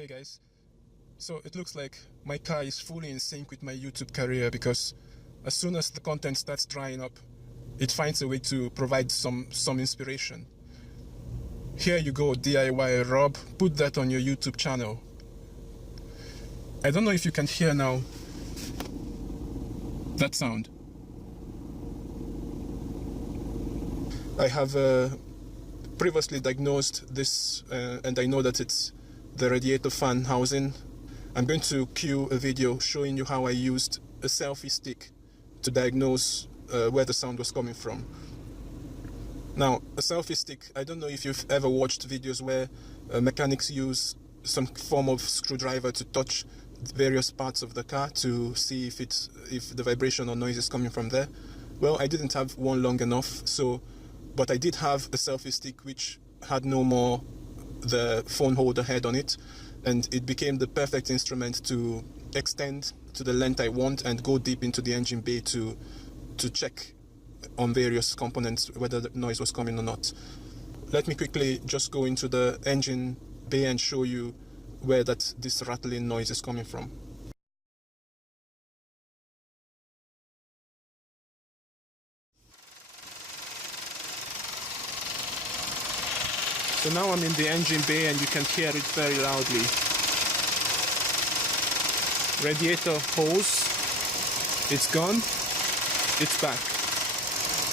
Hey guys, so it looks like my car is fully in sync with my YouTube career, because as soon as the content starts drying up, it finds a way to provide some inspiration. Here you go, DIY Rob, put that on your YouTube channel. I don't know if you can hear now that sound. I have previously diagnosed this and I know that it's the radiator fan housing. I'm going to cue a video showing you how I used a selfie stick to diagnose where the sound was coming from. Now, a selfie stick, I don't know if you've ever watched videos where mechanics use some form of screwdriver to touch various parts of the car to see if the vibration or noise is coming from there. Well, I didn't have one long enough, but I did have a selfie stick which had no more the phone holder head on it, and it became the perfect instrument to extend to the length I want and go deep into the engine bay to check on various components whether the noise was coming or not. Let me quickly just go into the engine bay and show you where this rattling noise is coming from. So now I'm in the engine bay and you can hear it very loudly. Radiator hose, it's gone, it's back.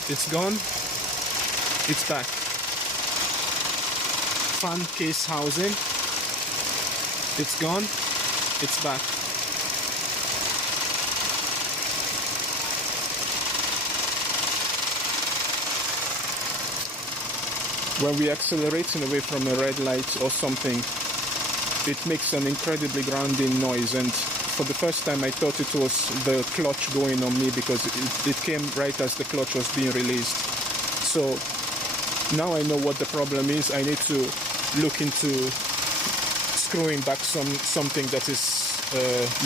It's gone, it's back. Fan case housing, it's gone, it's back. When we accelerate away from a red light or something, it makes an incredibly grounding noise, and for the first time I thought it was the clutch going on me, because it came right as the clutch was being released. So now I know what the problem is. I need to look into screwing back something that is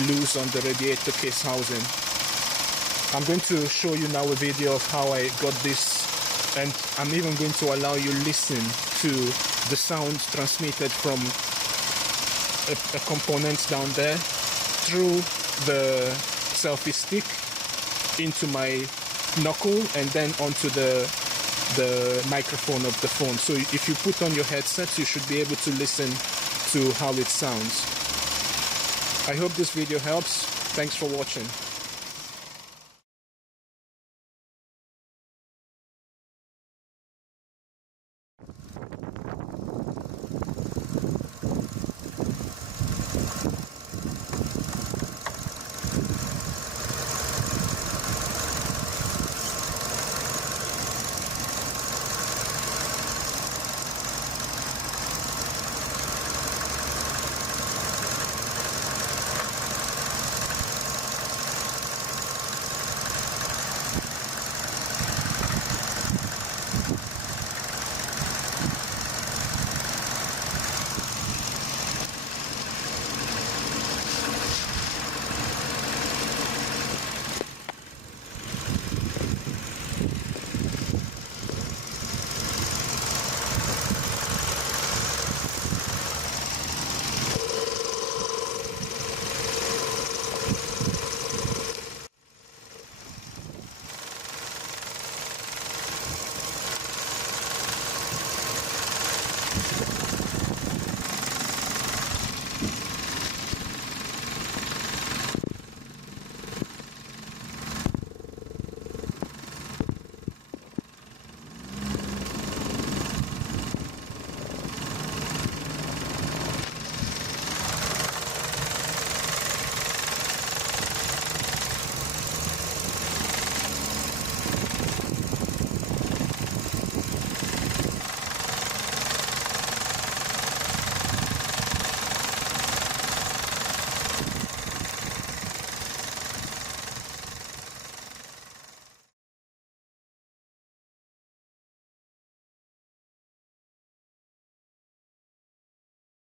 loose on the radiator case housing. I'm going to show you now a video of how I got this, and I'm even going to allow you listen to the sound transmitted from a component down there through the selfie stick into my knuckle and then onto the microphone of the phone. So if you put on your headsets, you should be able to listen to how it sounds. I hope this video helps. Thanks for watching.